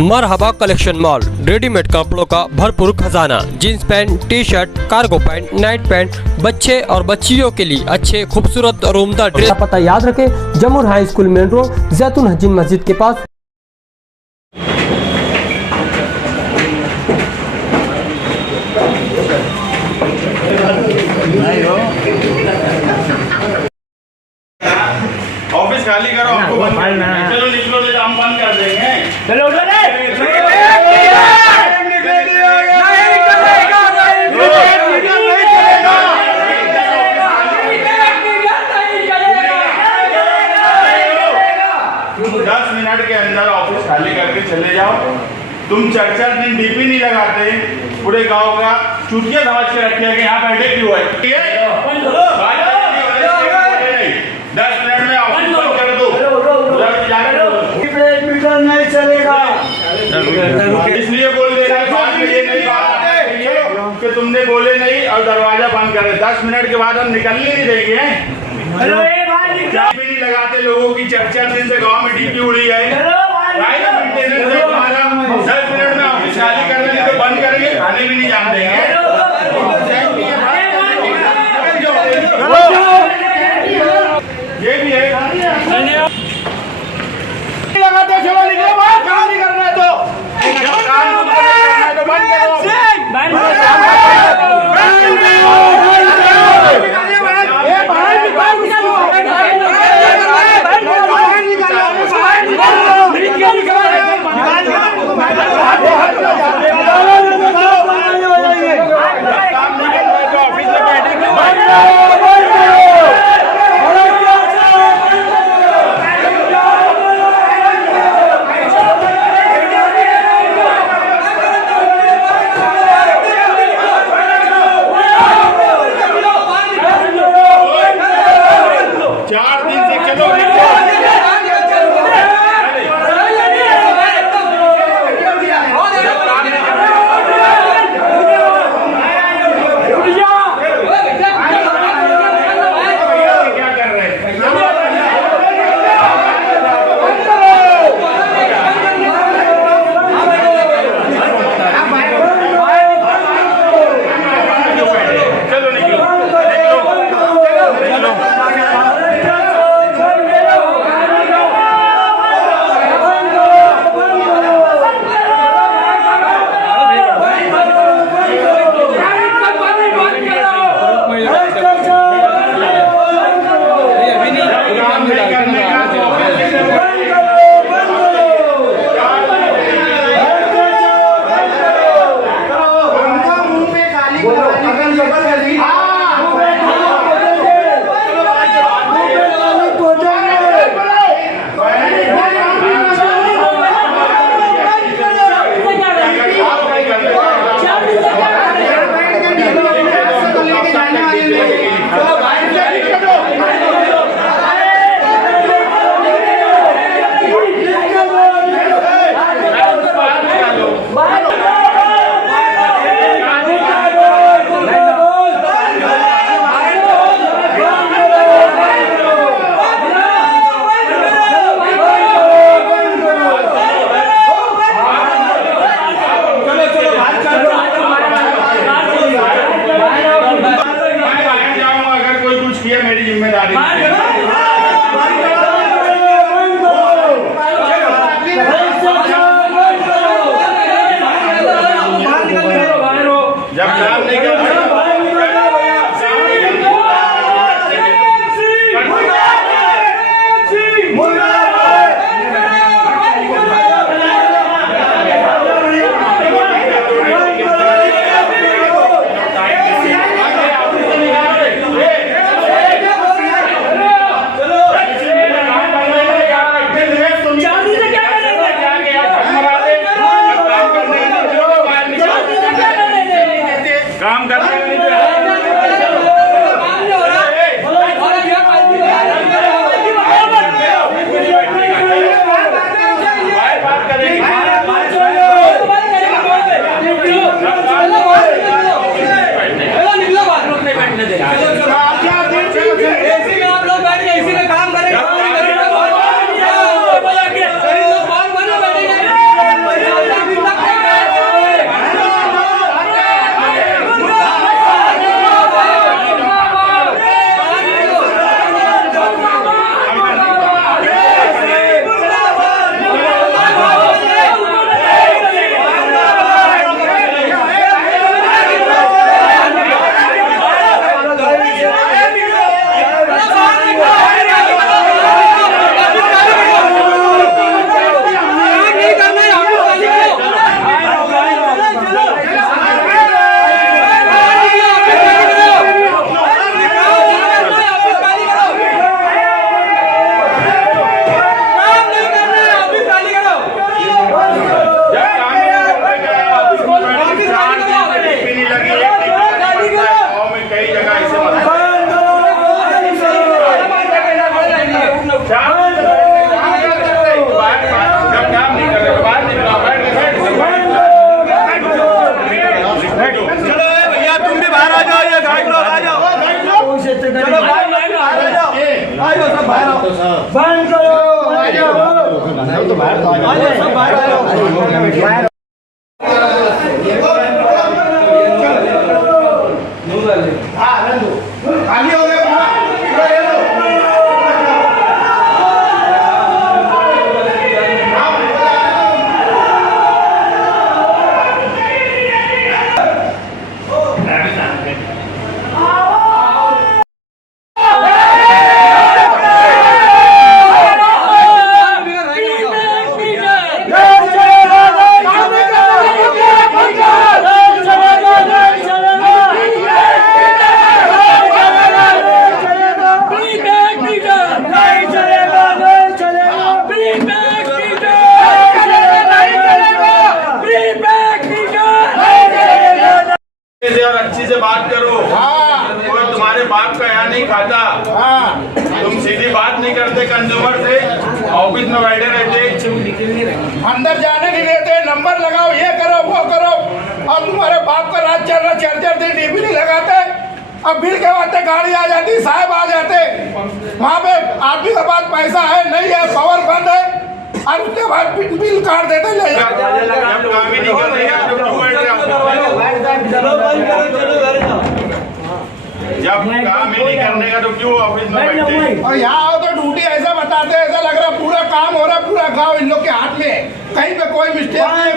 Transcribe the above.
मरहबा collection mall, readymade कपड़ों का भरपूर खजाना। Jeans pant, T shirt, cargo pant, night pant, बच्चे और बच्चियों के लिए अच्छे खूबसूरत और उम्दा ड्रेस। पता याद रखें, जमुर हाई स्कूल मेन रोड, जैतून हजीन मस्जिद के पास। ऑफिस खाली करो, हमको बंद करना है। चलो निकलो, नहीं तो हम बंद कर देंगे। चलो उठो रे। दस मिनट के अंदर ऑफिस खाली करके चले जाओ। तुम 4-4 दिन डीपी नहीं लगाते, पूरे गांव का चुटिया समझ के रखे हैं कि यहाँ बैठे क्यों है। 10 मिनट में ऑफिस बंद कर दो। नहीं चलेगा, इसलिए बोल दे रहा कि तुमने बोले नहीं और दरवाजा बंद कर दे। 10 मिनट के बाद हम निकलने नहीं देंगे। नहीं लगाते, लोगों की 4-4 दिन से गांव में डीपी उड़ी है। 10 मिनट में ऑफिस खाली कर देंगे तो बंद करेंगे, खाने भी नहीं जान देंगे। ये भी है लगाते, चलो निकलो बाहर, काम नहीं करना है तो बंद करो। ऑफिस में बैठे मेरी जिम्मेदारी। जब काम नहीं कर काम करने खाली हो गया पूरा ले लो। और अच्छी से बात करो। कोई तुम्हारे बाप का यहाँ नहीं खाता। तुम सीधी बात नहीं करते कंज्यूमर से, ऑफिस में बैठे रहते, अंदर जाने नहीं देते, नंबर लगाओ, ये करो वो करो। और तुम्हारे बाप का राज चल रहा, 4-4 दिन डीपी नहीं लगाते। अब बिल के वास्ते गाड़ी आ जाती, साहब आ जाते, वहाँ पे आपके के पास पैसा है नहीं है, पावर बंद है, और उसके बाद बिल काट देते। ले काम ही नहीं कर रहे जब काम ही नहीं करने का तो क्यों ऑफिस में बैठे? और यहाँ आओ तो ड्यूटी ऐसा बताते, ऐसा लग रहा पूरा काम हो रहा, पूरा गांव इन लोग के हाथ में, कहीं पे कोई मिस्टेक नहीं।